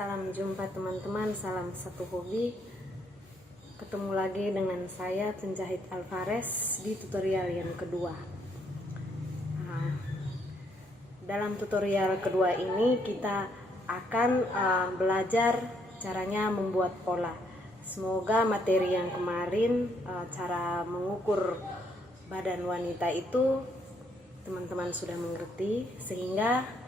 Salam jumpa teman-teman, salam satu hobi. Ketemu lagi dengan saya penjahit Alvarez di tutorial yang kedua. Dalam tutorial kedua ini kita akan belajar caranya membuat pola. Semoga materi yang kemarin cara mengukur badan wanita itu teman-teman sudah mengerti, sehingga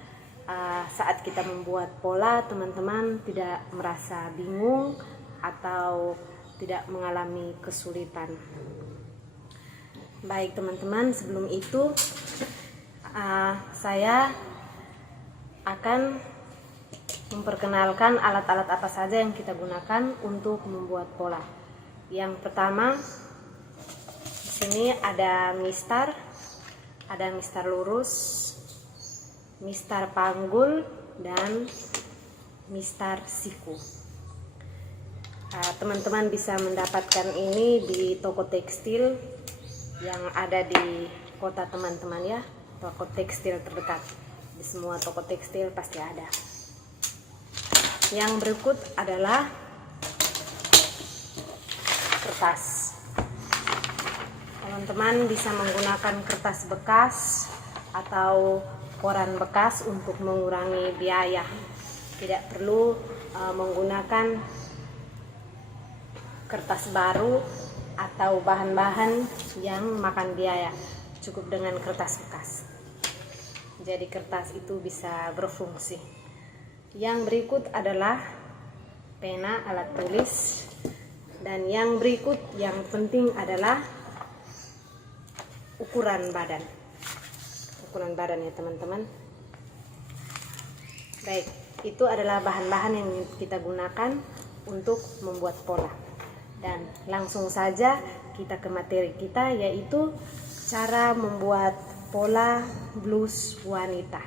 saat kita membuat pola teman-teman tidak merasa bingung atau tidak mengalami kesulitan. Baik teman-teman, sebelum itu saya akan memperkenalkan alat-alat apa saja yang kita gunakan untuk membuat pola. Yang pertama, di sini ada mistar lurus, mistar panggul, dan mistar siku. Teman-teman bisa mendapatkan ini di toko tekstil yang ada di kota teman-teman ya, toko tekstil terdekat. Di semua toko tekstil pasti ada. Yang berikut adalah kertas. Teman-teman bisa menggunakan kertas bekas atau koran bekas untuk mengurangi biaya. Tidak perlu menggunakan kertas baru atau bahan-bahan yang makan biaya. Cukup dengan kertas bekas. Jadi kertas itu bisa berfungsi. Yang berikut adalah pena, alat tulis. Dan yang berikut yang penting adalah ukuran badan ya teman-teman. Baik, itu adalah bahan-bahan yang kita gunakan untuk membuat pola. Dan langsung saja kita ke materi kita, yaitu cara membuat pola blus wanita.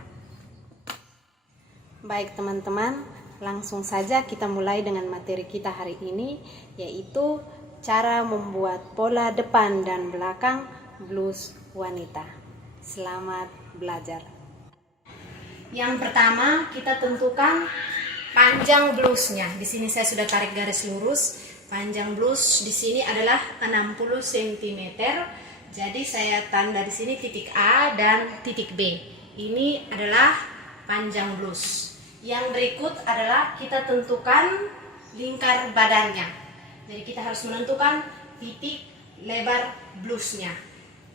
Baik teman-teman, langsung saja kita mulai dengan materi kita hari ini, yaitu cara membuat pola depan dan belakang blus wanita. Selamat belajar. Yang pertama, kita tentukan panjang blusnya. Di sini saya sudah tarik garis lurus. Panjang blus di sini adalah 60 cm. Jadi saya tanda di sini titik A dan titik B. Ini adalah panjang blus. Yang berikut adalah kita tentukan lingkar badannya. Jadi kita harus menentukan titik lebar blusnya.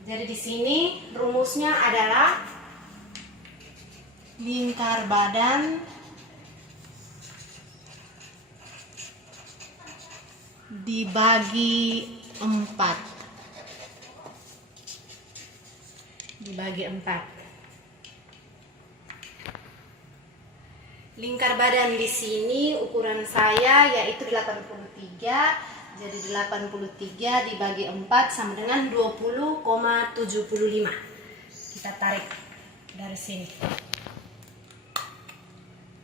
Jadi di sini rumusnya adalah lingkar badan dibagi 4. Lingkar badan di sini ukuran saya yaitu 83. Jadi 83 dibagi 4 sama dengan 20,75. Kita tarik dari sini.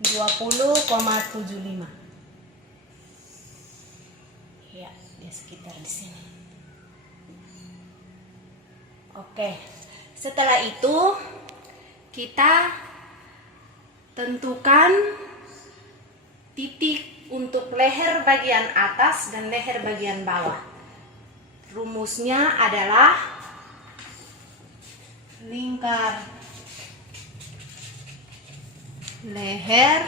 20,75. Ya, dia sekitar di sini. Oke. Setelah itu kita tentukan titik untuk leher bagian atas dan leher bagian bawah. Rumusnya adalah lingkar leher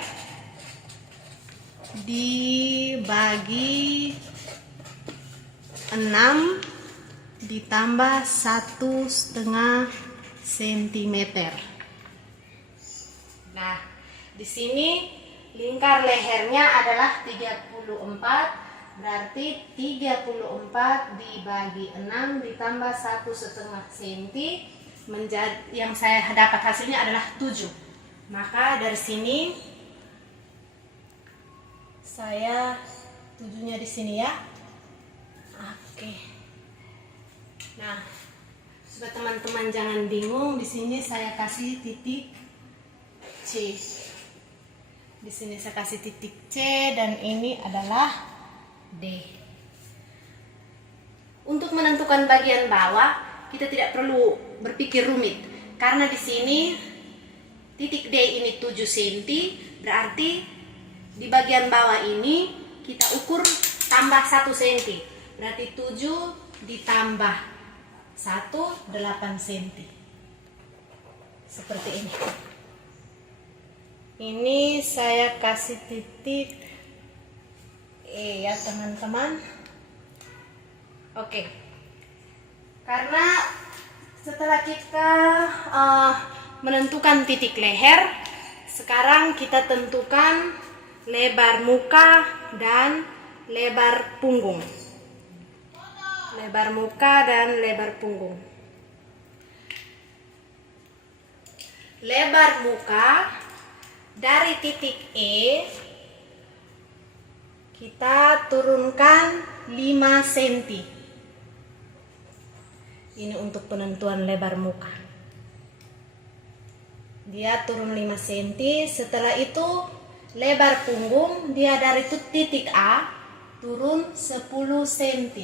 dibagi 6 ditambah 1,5 cm. Nah, di sini lingkar lehernya adalah 34, berarti 34 dibagi 6 ditambah 1,5 cm, yang saya dapat hasilnya adalah 7. Maka dari sini saya 7-nya di sini ya. Oke. Nah, supaya teman-teman jangan bingung, di sini saya kasih titik C. Di sini saya kasih titik C dan ini adalah D. Untuk menentukan bagian bawah, kita tidak perlu berpikir rumit. Karena di sini titik D ini 7 cm, berarti Di bagian bawah ini kita ukur tambah 1 cm. Berarti 7 ditambah 1, 8 cm. Seperti ini. Ini saya kasih titik E ya teman-teman. Oke. Karena setelah kita menentukan titik leher, sekarang kita tentukan lebar muka dan lebar punggung. Lebar muka dan lebar punggung. Lebar muka dari titik E kita turunkan 5 cm. Ini untuk penentuan lebar muka. Dia turun 5 cm. Setelah itu lebar punggung dia dari titik A turun 10 cm.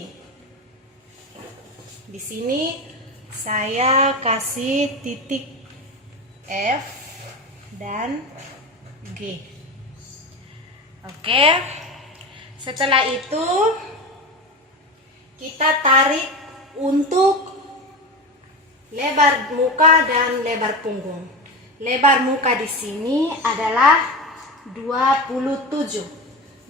Di sini saya kasih titik F dan G. Oke. Setelah itu kita tarik untuk lebar muka dan lebar punggung. Lebar muka di sini adalah 27.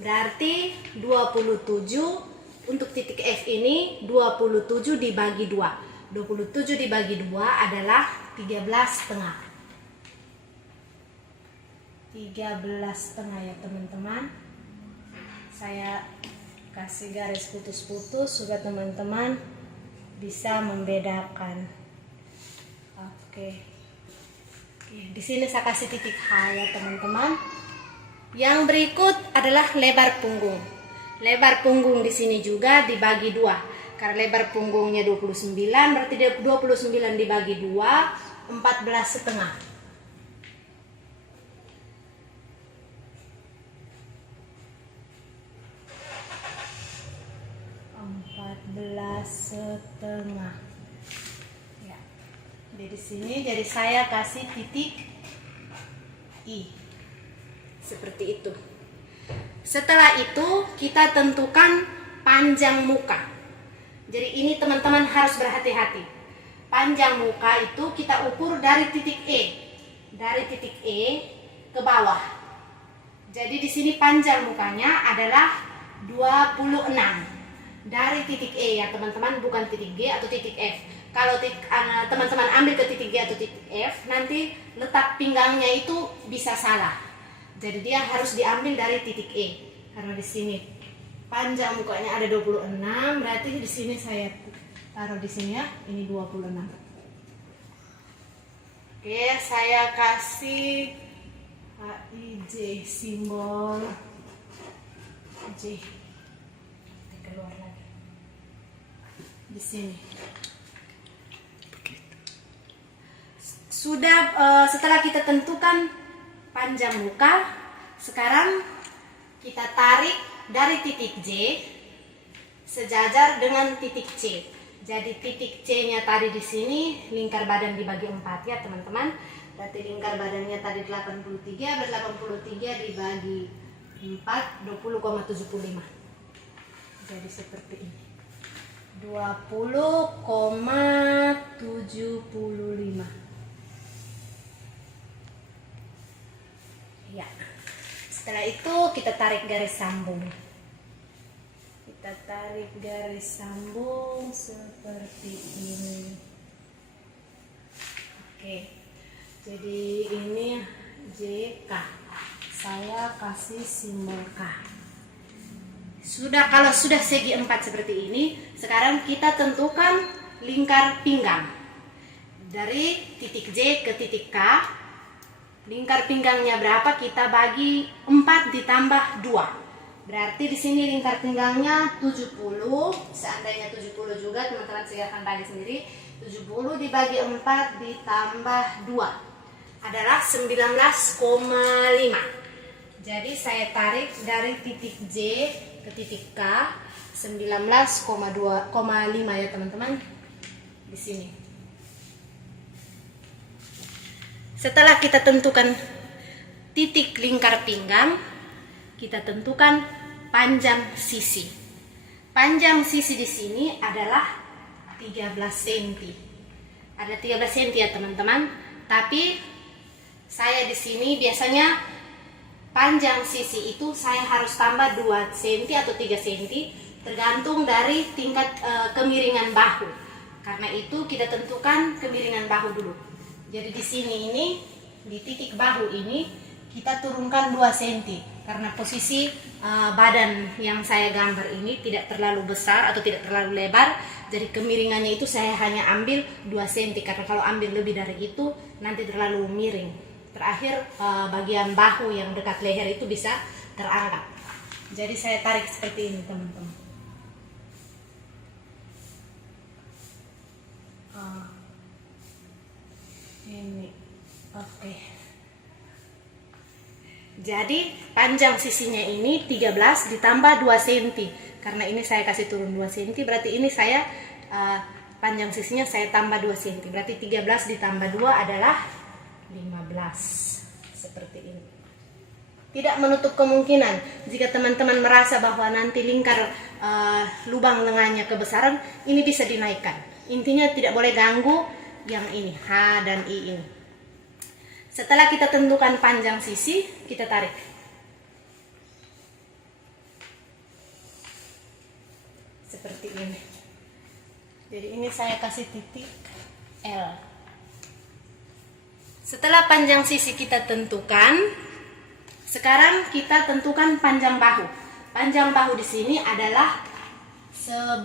Berarti 27 untuk titik F ini 27 dibagi 2. 27 dibagi 2 adalah 13,5. 13,5 ya teman-teman. Saya kasih garis putus-putus supaya teman-teman bisa membedakan. Oke. Di sini saya kasih titik H ya teman-teman. Yang berikut adalah lebar punggung. Lebar punggung di sini juga dibagi 2. Karena lebar punggungnya 29, berarti 29 dibagi 2, 14,5. 14,5. Ya. Di sini jadi saya kasih titik I. Seperti itu. Setelah itu kita tentukan panjang muka. Jadi ini teman-teman harus berhati-hati. Panjang muka itu kita ukur dari titik E. Dari titik E ke bawah. Jadi di sini panjang mukanya adalah 26. Dari titik E ya teman-teman, bukan titik G atau titik F. Kalau teman-teman ambil ke titik G atau titik F, nanti letak pinggangnya itu bisa salah. Jadi dia harus diambil dari titik E. Karena di sini panjang mukanya ada 26, berarti di sini saya taruh di sini ya, ini 26. Oke, saya kasih HIJ, simbol J. Keluar lagi. Di sini. Sudah setelah kita tentukan panjang muka, sekarang kita tarik dari titik J sejajar dengan titik C. Jadi titik C-nya tadi di sini lingkar badan dibagi 4 ya teman-teman. Berarti lingkar badannya tadi 83, berarti 83 dibagi 4, 20,75. Jadi seperti ini. 20,75. Ya. Setelah itu kita tarik garis sambung. Kita tarik garis sambung seperti ini. Oke. Jadi ini JK. Saya kasih simbol K. Kalau sudah segi 4 seperti ini, sekarang kita tentukan lingkar pinggang. Dari titik J ke titik K, lingkar pinggangnya berapa? Kita bagi 4 ditambah 2. Berarti di sini lingkar pinggangnya 70. Seandainya 70 juga, teman-teman saya akan bagi sendiri. 70 dibagi 4 ditambah 2 adalah 19,5. Jadi saya tarik dari titik J ke titik K 19,5 ya teman-teman. Di sini. Setelah kita tentukan titik lingkar pinggang, kita tentukan panjang sisi. Panjang sisi di sini adalah 13 cm. Ada 13 cm ya teman-teman. Tapi saya di sini biasanya panjang sisi itu saya harus tambah 2 cm atau 3 cm tergantung dari tingkat kemiringan bahu. Karena itu kita tentukan kemiringan bahu dulu. Jadi di sini ini di titik bahu ini kita turunkan 2 cm karena posisi badan yang saya gambar ini tidak terlalu besar atau tidak terlalu lebar. Jadi kemiringannya itu saya hanya ambil 2 cm karena kalau ambil lebih dari itu nanti terlalu miring. Terakhir bagian bahu yang dekat leher itu bisa terangkat. Jadi saya tarik seperti ini teman-teman. Ini oke. Jadi panjang sisinya ini 13 ditambah 2 cm. Karena ini saya kasih turun 2 cm, berarti ini saya panjang sisinya saya tambah 2 cm. Berarti 13 ditambah 2 adalah 15. Seperti ini. Tidak menutup kemungkinan jika teman-teman merasa bahwa nanti lingkar lubang lengannya kebesaran, ini bisa dinaikkan. Intinya tidak boleh ganggu yang ini, H dan I ini. Setelah kita tentukan panjang sisi, kita tarik. Seperti ini. Jadi ini saya kasih titik L. Setelah panjang sisi kita tentukan, sekarang kita tentukan panjang bahu. Panjang bahu di sini adalah 10.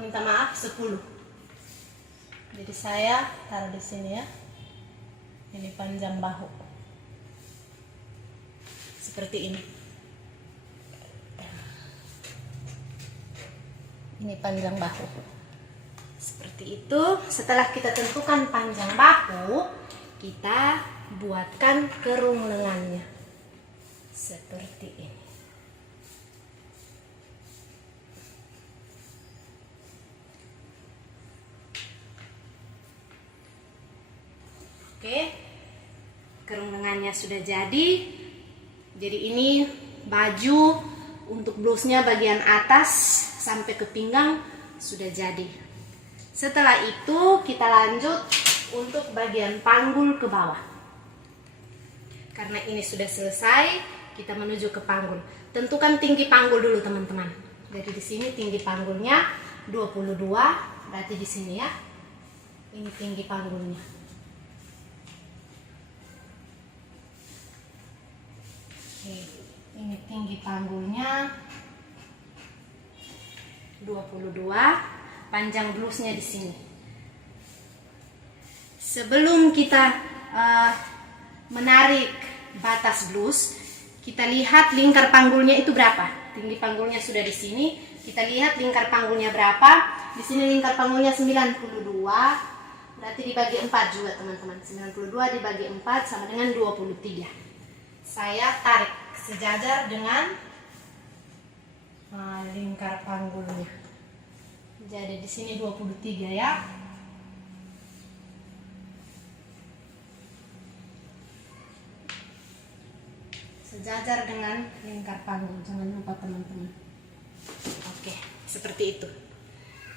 Minta maaf, 10. Jadi saya taruh di sini ya. Ini panjang bahu. Seperti ini. Ini panjang bahu. Seperti itu. Setelah kita tentukan panjang bahu, kita buatkan kerung lengannya. Seperti ini. Oke, kerung lengannya sudah jadi. Jadi ini baju untuk blusnya bagian atas sampai ke pinggang sudah jadi. Setelah itu kita lanjut untuk bagian panggul ke bawah. Karena ini sudah selesai, kita menuju ke panggul. Tentukan tinggi panggul dulu teman-teman. Jadi di sini tinggi panggulnya 22, berarti di sini ya. Ini tinggi panggulnya. Ini tinggi panggulnya 22, panjang blusnya di sini. Sebelum kita menarik batas blus, kita lihat lingkar panggulnya itu berapa. Tinggi panggulnya sudah di sini, kita lihat lingkar panggulnya berapa. Di sini lingkar panggulnya 92, berarti dibagi 4 juga teman-teman. 92 dibagi 4 sama dengan 23. Saya tarik sejajar dengan lingkar panggulnya. Jadi di sini 23 ya. Sejajar dengan lingkar panggul, jangan lupa teman-teman. Oke, seperti itu.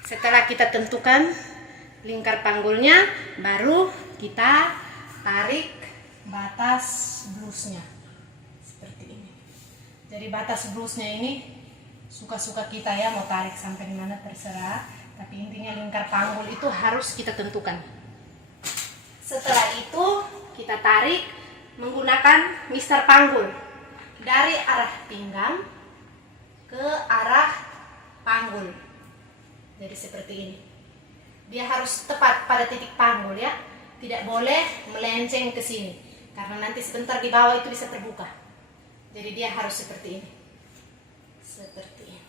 Setelah kita tentukan lingkar panggulnya, baru kita tarik batas blusnya. Seperti ini. Jadi batas blusnya ini suka-suka kita ya, mau tarik sampai di mana terserah. Tapi intinya lingkar panggul itu harus kita tentukan. Setelah itu kita tarik menggunakan mister panggul dari arah pinggang ke arah panggul. Jadi seperti ini. Dia harus tepat pada titik panggul ya. Tidak boleh melenceng ke sini. Karena nanti sebentar di bawah itu bisa terbuka. Jadi dia harus seperti ini. Seperti ini.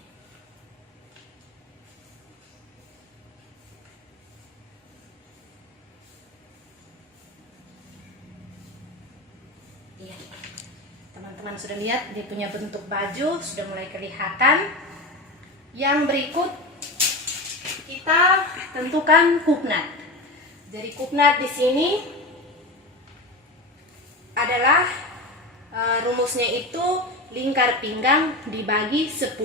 Iya. Teman-teman sudah lihat dia punya bentuk baju sudah mulai kelihatan. Yang berikut kita tentukan kupnat. Jadi kupnat di sini adalah Rumusnya itu lingkar pinggang dibagi 10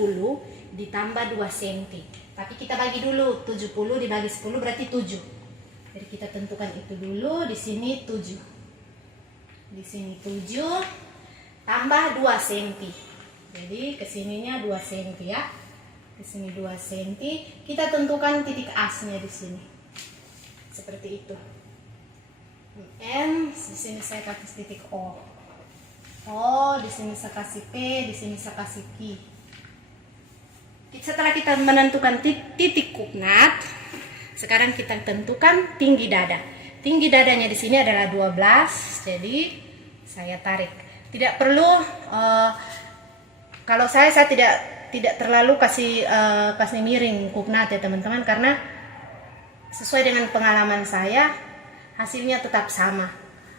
ditambah 2 cm. Tapi kita bagi dulu, 70 dibagi 10 berarti 7. Jadi kita tentukan itu dulu, di sini 7. Di sini 7 tambah 2 cm. Jadi kesininya 2 cm ya. Di sini 2 cm. Kita tentukan titik asnya di sini. Seperti itu. M, di sini saya kasih titik O. O, di sini saya kasih P, di sini saya kasih Q. Setelah kita menentukan titik kuknat, sekarang kita tentukan tinggi dada. Tinggi dadanya di sini adalah 12, jadi saya tarik. Tidak perlu, kalau saya tidak terlalu kasih miring kuknat ya teman-teman, karena sesuai dengan pengalaman saya, hasilnya tetap sama.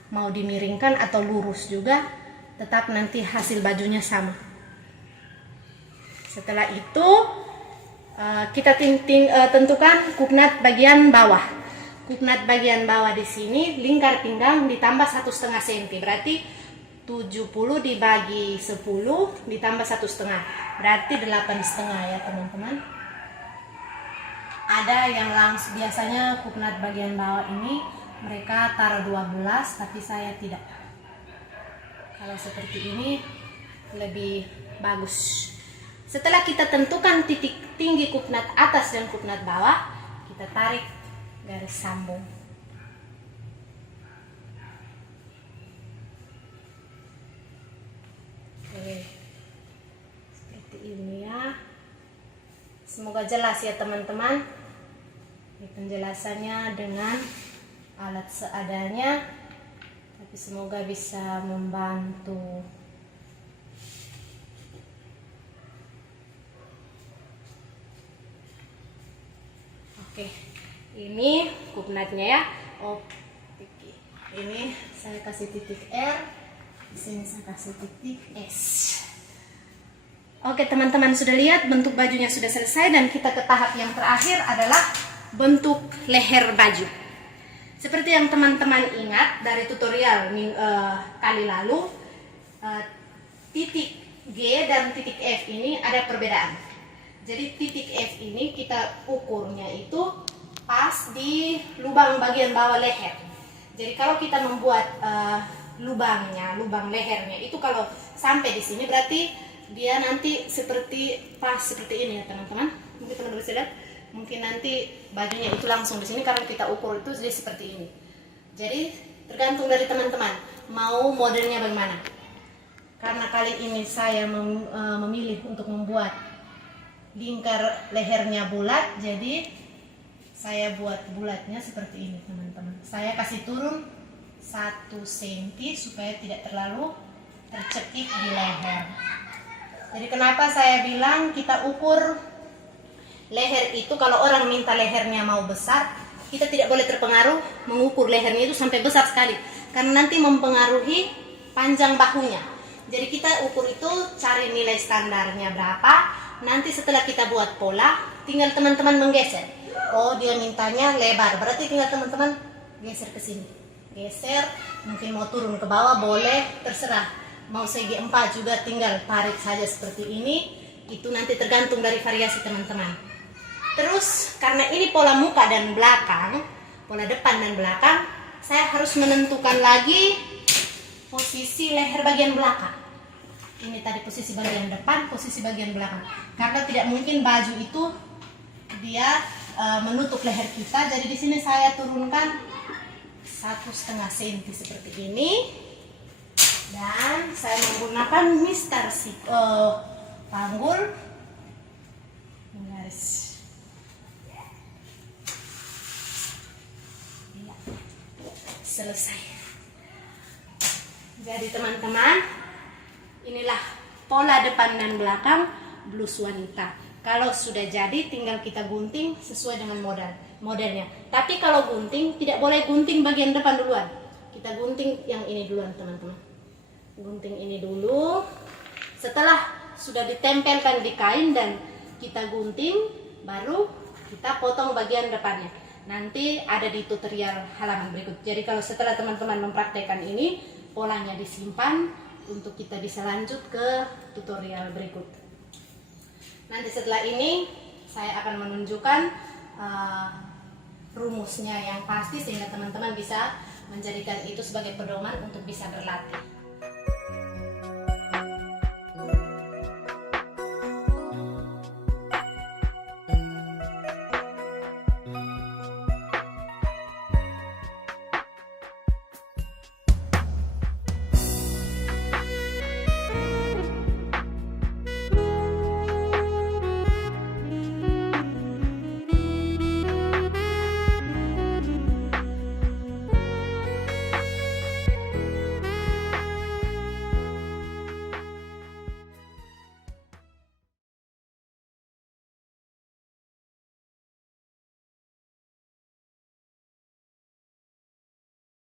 Mau dimiringkan atau lurus juga, tetap nanti hasil bajunya sama. Setelah itu kita tentukan kuknat bagian bawah. Kuknat bagian bawah di sini lingkar pinggang ditambah 1,5 cm. Berarti 70 dibagi 10 ditambah 1,5. Berarti 8,5 ya teman-teman. Ada yang langsung, biasanya kuknat bagian bawah ini mereka taruh 12, tapi saya tidak. Kalau seperti ini lebih bagus. Setelah kita tentukan titik tinggi kuknat atas dan kuknat bawah, kita tarik garis sambung. Oke. Seperti ini ya. Semoga jelas ya teman-teman. Penjelasannya dengan alat seadanya, tapi semoga bisa membantu. Oke, ini kuknatnya ya. Oh, ini saya kasih titik R, di sini saya kasih titik S. Oke teman-teman, sudah lihat bentuk bajunya sudah selesai, dan kita ke tahap yang terakhir adalah bentuk leher baju. Seperti yang teman-teman ingat dari tutorial kali lalu, titik G dan titik F ini ada perbedaan. Jadi titik F ini kita ukurnya itu pas di lubang bagian bawah leher. Jadi kalau kita membuat lubang lehernya itu kalau sampai di sini berarti dia nanti seperti ini ya teman-teman. Mungkin teman-teman bisa lihat, mungkin nanti bajunya itu langsung di sini karena kita ukur itu jadi seperti ini. Jadi tergantung dari teman-teman mau modelnya bagaimana. Karena kali ini saya memilih untuk membuat lingkar lehernya bulat, jadi saya buat bulatnya seperti ini teman-teman. Saya kasih turun 1 cm supaya tidak terlalu tercekik di leher. Jadi kenapa saya bilang kita ukur leher itu, kalau orang minta lehernya mau besar, kita tidak boleh terpengaruh mengukur lehernya itu sampai besar sekali, karena nanti mempengaruhi panjang bahunya. Jadi kita ukur itu cari nilai standarnya berapa. Nanti setelah kita buat pola, tinggal teman-teman menggeser. Oh, dia mintanya lebar, berarti tinggal teman-teman geser ke sini. Geser, mungkin mau turun ke bawah boleh, terserah. Mau segi 4 juga tinggal tarik saja seperti ini. Itu nanti tergantung dari variasi teman-teman. Terus karena ini pola muka dan belakang, pola depan dan belakang, saya harus menentukan lagi posisi leher bagian belakang. Ini tadi posisi bagian depan, posisi bagian belakang. Karena tidak mungkin baju itu dia menutup leher kita. Jadi di sini saya turunkan 1,5 cm seperti ini. Dan saya menggunakan Mister panggul garis. Selesai. Jadi teman-teman, inilah pola depan dan belakang blus wanita. Kalau sudah jadi tinggal kita gunting sesuai dengan modelnya. Tapi kalau gunting tidak boleh gunting bagian depan duluan. Kita gunting yang ini duluan teman-teman. Gunting ini dulu. Setelah sudah ditempelkan di kain dan kita gunting, baru kita potong bagian depannya. Nanti ada di tutorial halaman berikut. Jadi kalau setelah teman-teman mempraktekkan ini, polanya disimpan, untuk kita bisa lanjut ke tutorial berikut. Nanti setelah ini saya akan menunjukkan rumusnya yang pasti sehingga teman-teman bisa menjadikan itu sebagai pedoman untuk bisa berlatih.